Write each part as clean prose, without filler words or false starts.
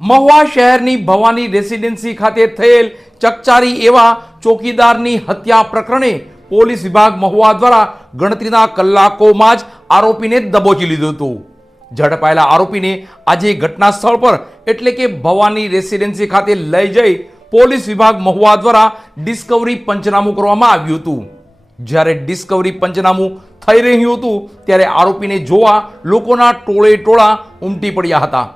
મહુવા શહેરની ભવાની રેસિડેન્સી ખાતે થયેલ ચકચારી એવા ચોકીદારની હત્યા પ્રકરણે પોલીસ વિભાગ મહુવા દ્વારા ગણતરીના કલાકોમાં જ આરોપીને દબોચી લીધો હતો। ઝડપાયેલા આરોપીને આજે ઘટના સ્થળ પર એટલે કે ભવાની રેસિડેન્સી ખાતે લઈ જઈ પોલીસ વિભાગ મહુવા દ્વારા ડિસ્કવરી પંચનામું કરવામાં આવ્યું હતું। જ્યારે ડિસ્કવરી પંચનામું થઈ રહ્યું હતું ત્યારે આરોપીને જોવા લોકોના ટોળે ટોળા ઉમટી પડ્યા હતા।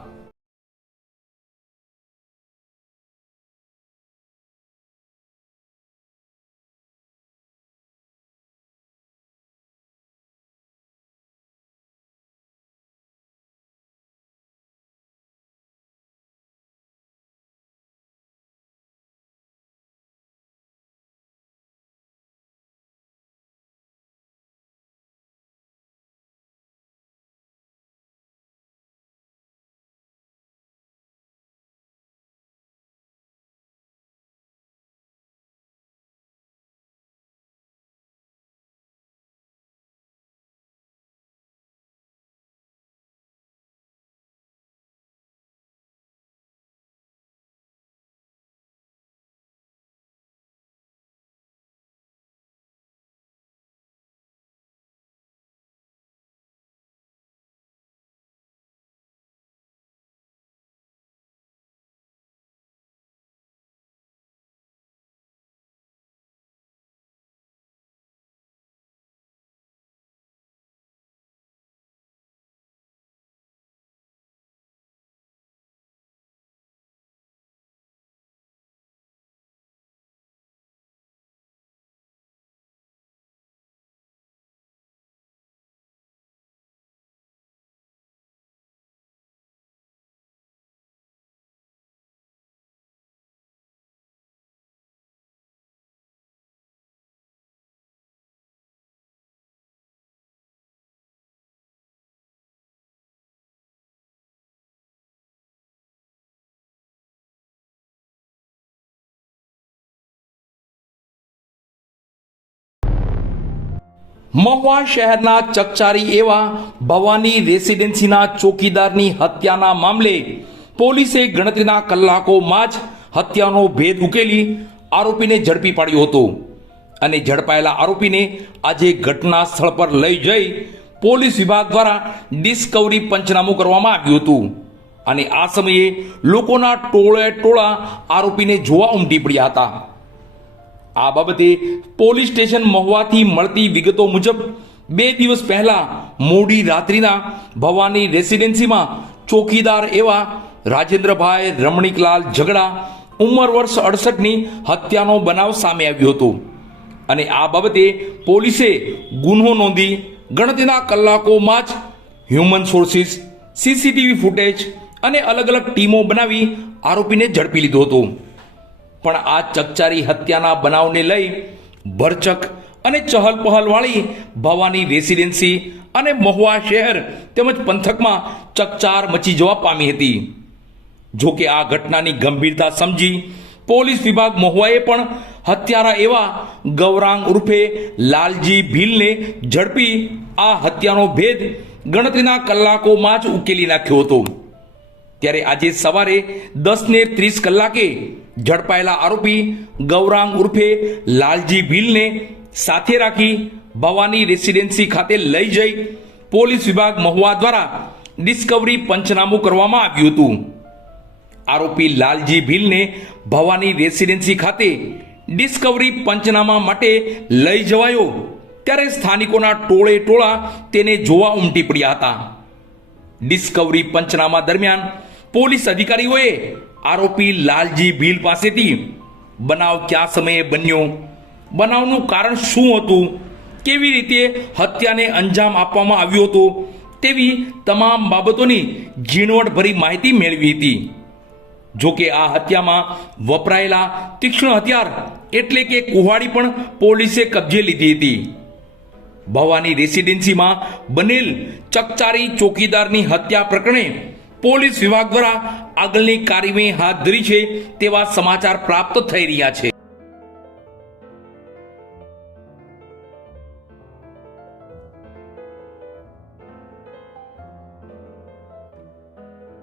મહુવા શહેરના ચકચારી એવા ભવાની રેસિડેન્સીના ચોકીદારની હત્યાના મામલે પોલીસે ગણતરીના કલાકોમાં જ હત્યાનો ભેદ ઉકેલી આરોપીને ઝડપી પાડ્યો હતો અને ઝડપાયેલા આરોપીને આજે ઘટના સ્થળ પર લઈ જઈ પોલીસ વિભાગ દ્વારા ડિસ્કવરી પંચનામું કરવામાં આવ્યું હતું અને આ સમયે લોકોના ટોળે ટોળા આરોપીને જોવા ઉમટી પડ્યા હતા। આ બાબતે પોલીસ સ્ટેશન મહુવાથી મળતી વિગતો મુજબ 2 દિવસ પહેલા મોડી રાત્રિના ભવાની રેસિડેન્સીમાં ચોકીદાર એવા રાજેન્દ્રભાઈ રમણીકલાલ ઝઘડા ઉંમર વર્ષ 68ની હત્યાનો બનાવ સામે આવ્યો હતો અને આ બાબતે પોલીસે ગુનો નોંધી ગણતરીના કલાકોમાં જ હ્યુમન સોર્સિસ, સીસીટીવી ફૂટેજ અને અલગ અલગ ટીમો બનાવી આરોપીને ઝડપી લીધો હતો। પણ આ ચકચારી હત્યાના બનાવને લઈ ભરચક અને ચહલપહલ વાળી ભવાની રેસિડેન્સી અને મહુવા શહેર તેમજ પંથકમાં ચકચાર મચી જવા પામી હતી। જો કે આ ઘટનાની ગંભીરતા સમજી પોલીસ વિભાગ મહુવાએ પણ હત્યારા એવા ગૌરાંગ ઉર્ફે લાલજી ભીલને ઝડપી આ હત્યાનો ભેદ ગણતરીના કલાકોમાં જ ઉકેલી નાખ્યો હતો। ત્યારે આજે સવારે 10:30 કલાકે ઝડપાયેલા આરોપી ગૌરાંગ ઉર્ફે લાલજી ભીલને સાથે રાખી ભવાની રેસિડેન્સી ખાતે લઈ જઈ પોલીસ વિભાગ મહુવા દ્વારા ડિસ્કવરી પંચનામું કરવામાં આવ્યું હતું। આરોપી લાલજી ભીલને ભવાની રેસિડેન્સી ખાતે ડિસ્કવરી પંચનામા માટે લઈ જવાયો ત્યારે સ્થાનિકોના ટોળે ટોળા તેને જોવા ઉમટી પડ્યા હતા। ડિસ્કવરી પંચનામા દરમિયાન પોલીસ અધિકારીઓએ આરોપી લાલજી ભીલ પાસેથી બનાવ કયા સમયે બન્યો, બનાવનું કારણ શું હતું, કેવી રીતે હત્યાને અંજામ આપવામાં આવ્યો હતો તેવી તમામ બાબતોની ઝીણવટભરી માહિતી મેળવી હતી। જો કે આ હત્યામાં વપરાયેલા તીક્ષ્ણ હથિયાર એટલે કે કુહાડી પણ પોલીસે કબજે લીધી હતી। ભવાની રેસિડેન્સીમાં બનેલ ચકચારી ચોકીદારની હત્યા પ્રકરણે પોલીસ વિભાગ દ્વારા આગળની કાર્યવાહી હાથ ધરી છે તેવા સમાચાર પ્રાપ્ત થઈ રહ્યા છે।